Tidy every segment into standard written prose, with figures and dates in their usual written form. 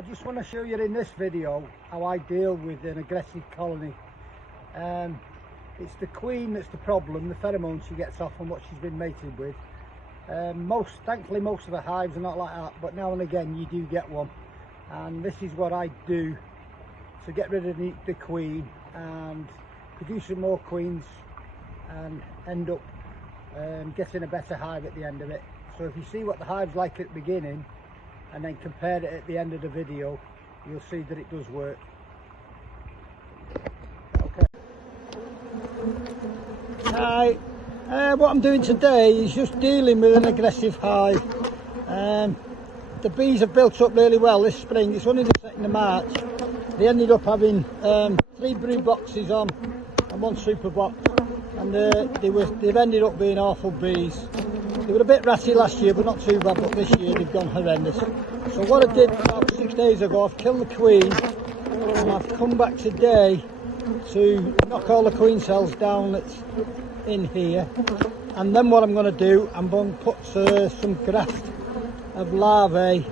I just want to show you in this video how I deal with an aggressive colony. It's the queen that's the problem, the pheromone she gets off and what she's been mated with. Thankfully most of the hives are not like that, but now and again you do get one. And this is what I do to get rid of the queen and produce some more queens and end up getting a better hive at the end of it. So if you see what the hive's like at the beginning and then compare it at the end of the video, you'll see that it does work. Okay. Hi, what I'm doing today is just dealing with an aggressive hive. The bees have built up really well this spring. It's only the 2nd of March. They ended up having 3 brood boxes on and 1 super box, and they've ended up being awful bees. They were a bit ratty last year, but not too bad, but this year they've gone horrendous. So what I did about 6 days ago, I've killed the queen, and I've come back today to knock all the queen cells down that's in here. And then what I'm going to do, I'm going to put some graft of larvae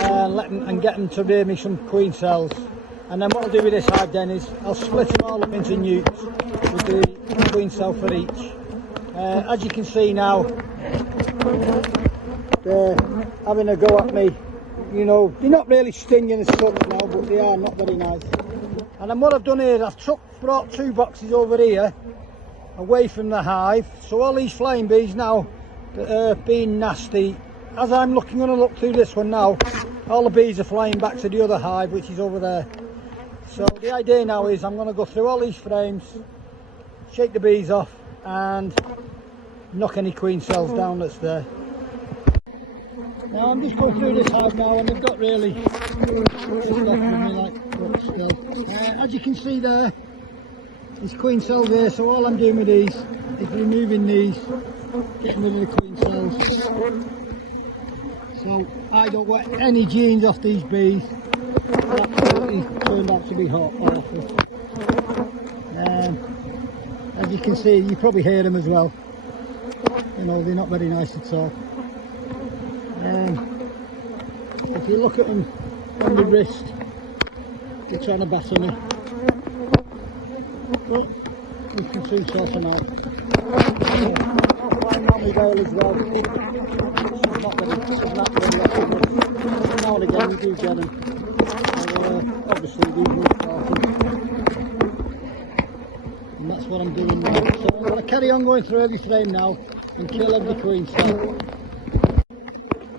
and get them to rear me some queen cells. And then what I'll do with this hive then is I'll split them all up into nucs with the queen cell for each. As you can see now, they're having a go at me. You know, they're not really stinging as such now, but they are not very nice. And then what I've done here, I've brought 2 boxes over here away from the hive. So all these flying bees now that are being nasty, as I'm going to look through this one now, all the bees are flying back to the other hive, which is over there. So the idea now is I'm going to go through all these frames, shake the bees off and knock any queen cells down that's there. Now I'm just going through this hive now, and they've got really pissed off with me, like, but still. As you can see there, there's queen cells here, so all I'm doing with these is removing these, getting rid of the queen cells. So I don't want any genes off these bees. They're absolutely turned out to be awful. As you can see, you probably hear them as well. You know, they're not very nice at all. If you look at them on the wrist, they're trying to batter me. But you can soon sort them out. I'll find Mammy Vale as well. She's not very lucky. Now and again you do get them. Obviously these will start. And that's what I'm doing now. So I'm going to carry on going through every frame now and kill every queen cell.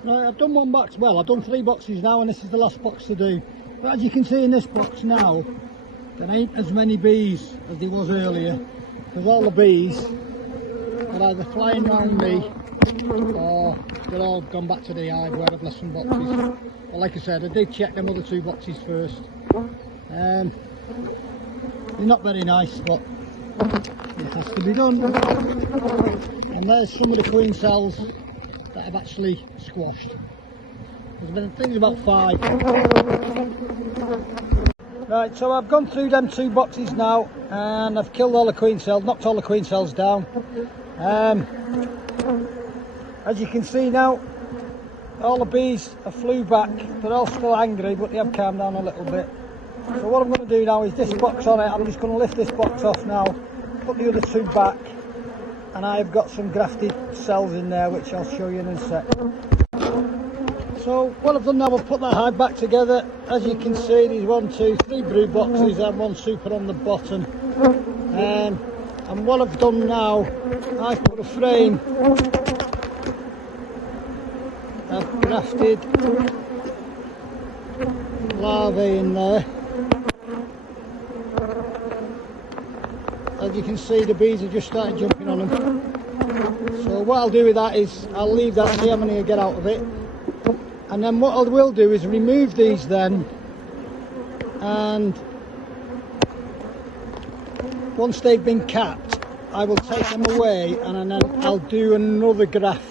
Right, I've done 1 box, well I've done 3 boxes now, and this is the last box to do. But as you can see in this box now, there ain't as many bees as there was earlier, because all the bees are either flying around me or they're all gone back to the hive where I've left some boxes. But like I said, I did check them other 2 boxes first. They're not very nice, but it has to be done. And there's some of the queen cells that I've actually squashed. There's been things about 5. Right, so I've gone through them 2 boxes now, and I've killed all the queen cells, knocked all the queen cells down. As you can see now, all the bees have flew back. They're all still angry, but they have calmed down a little bit. So what I'm going to do now is this box on it, I'm just going to lift this box off now, put the other 2 back, and I've got some grafted cells in there which I'll show you in a sec. So what I've done now, I've put that hive back together. As you can see, there's 1, 2, 3 brood boxes and 1 super on the bottom. And what I've done now, I've put a frame of grafted larvae in there. As you can see, the bees have just started jumping on them. So what I'll do with that is I'll leave that and see how many I get out of it. And then what I will do is remove these then, and once they've been capped, I will take them away, and then I'll do another graft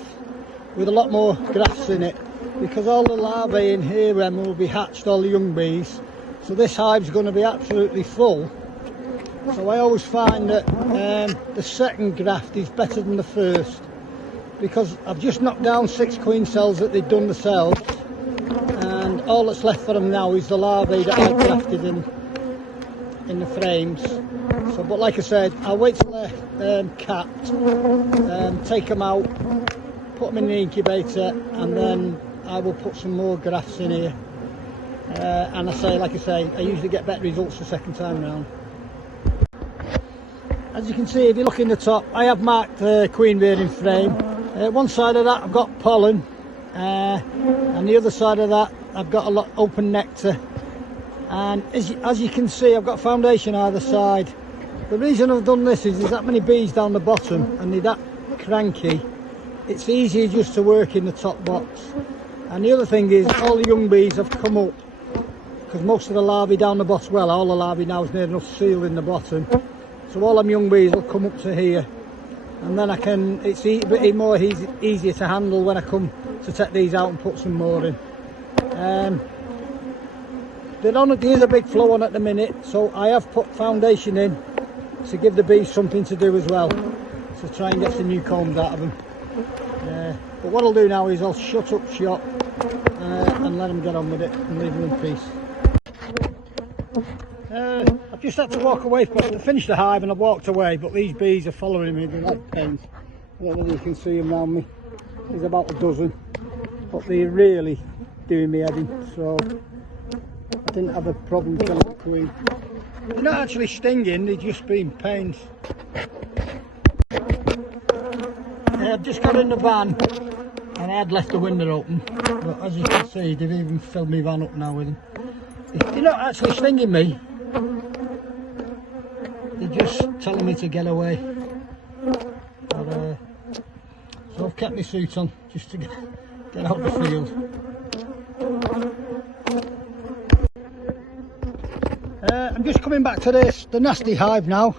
with a lot more grafts in it, because all the larvae in here will be hatched, all the young bees. So this hive's going to be absolutely full. So I always find that the second graft is better than the first, because I've just knocked down 6 queen cells that they've done themselves, and all that's left for them now is the larvae that I grafted in the frames. So, but like I said, I'll wait till they're capped, take them out, put them in the incubator, and then I will put some more grafts in here. And like I say, I usually get better results the second time round. As you can see, if you look in the top, I have marked the queen rearing frame. One side of that I've got pollen, and the other side of that I've got a lot open nectar. And as you can see, I've got foundation either side. The reason I've done this is there's that many bees down the bottom and they're that cranky. It's easier just to work in the top box. And the other thing is, all the young bees have come up, because most of the larvae down the bottom, well, all the larvae now is near enough sealed in the bottom. So all them young bees will come up to here, and then it's a bit more easier to handle when I come to take these out and put some more in. There is a big flow on at the minute, so I have put foundation in to give the bees something to do as well, to try and get some new combs out of them. But what I'll do now is I'll shut up shop and let them get on with it and leave them in peace. I've just had to walk away to finish the hive, and I've walked away, but these bees are following me. They're like pains. I don't know if you can see them around me. There's about a dozen, but they're really doing me head in, so I didn't have a problem killing the queen. They're not actually stinging, they're just being pains. I've just got in the van and I had left the window open, but as you can see, they've even filled my van up now with them. They're not actually stinging me, they're just telling me to get away. But, so I've kept my suit on just to get out the field. I'm just coming back to the nasty hive now,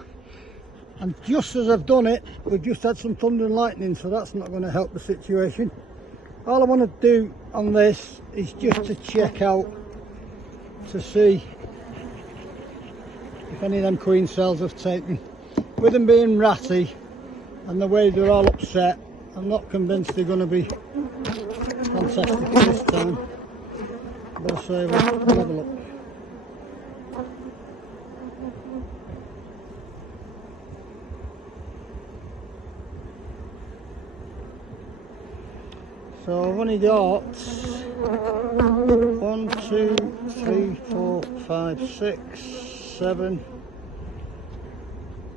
and just as I've done it, we've just had some thunder and lightning, so that's not going to help the situation. All I want to do on this is just to check out to see if any of them queen cells have taken. With them being ratty and the way they're all upset, I'm not convinced they're going to be fantastic this time, but I'll say we'll have a look. So I've only got 1, 2, 3, 4, 5, 6, 7,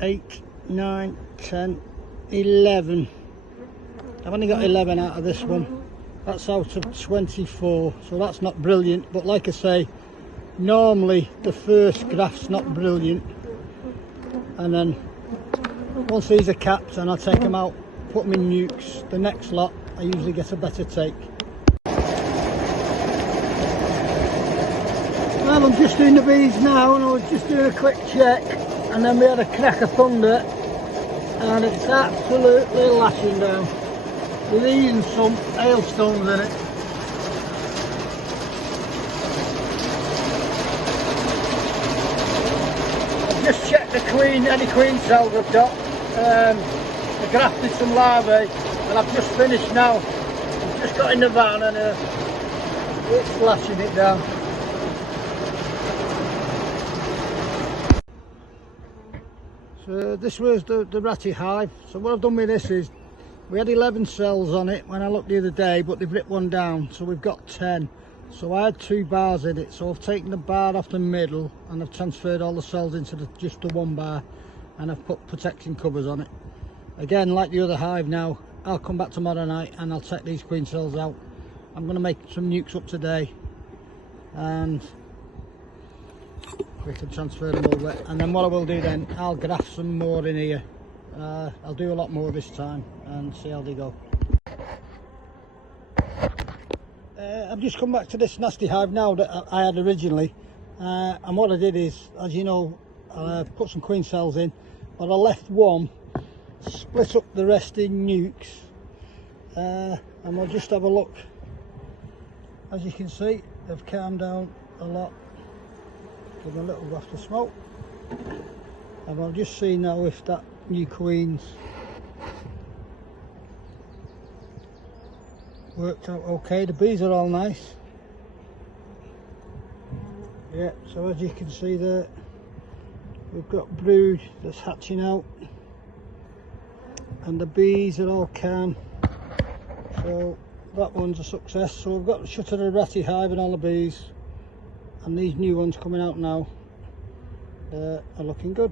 8, 9, 10, 11. I've only got 11 out of this one. That's out of 24, so that's not brilliant. But like I say, normally the first graft's not brilliant. And then once these are capped and I take them out, put them in nucs, the next lot I usually get a better take. Well, I'm just doing the bees now, and I was just doing a quick check, and then we had a crack of thunder, and it's absolutely lashing down. With even some hailstones in it. I've just checked any queen cells I've got. I grafted some larvae, and I've just finished now. I've just got in the van and it's lashing it down. So this was the ratty hive. So what I've done with this is, we had 11 cells on it when I looked the other day, but they've ripped one down, so we've got 10. So I had 2 bars in it, so I've taken the bar off the middle and I've transferred all the cells into just the 1 bar, and I've put protection covers on it. Again, like the other hive now, I'll come back tomorrow night and I'll take these queen cells out. I'm going to make some nucs up today, and we can transfer them over. And then what I will do then, I'll graft some more in here. I'll do a lot more this time and see how they go. I've just come back to this nasty hive now that I had originally, and what I did is, as you know, I put some queen cells in, but I left one, split up the rest in nucs, and we'll just have a look. As you can see, they've calmed down a lot. Give them a little waft of smoke, and we'll just see now if that new queen's worked out okay. The bees are all nice. Yeah, so as you can see there, we've got brood that's hatching out and the bees are all calm, so that one's a success. So we've got the shut of the ratty hive and all the bees, and these new ones coming out now are looking good.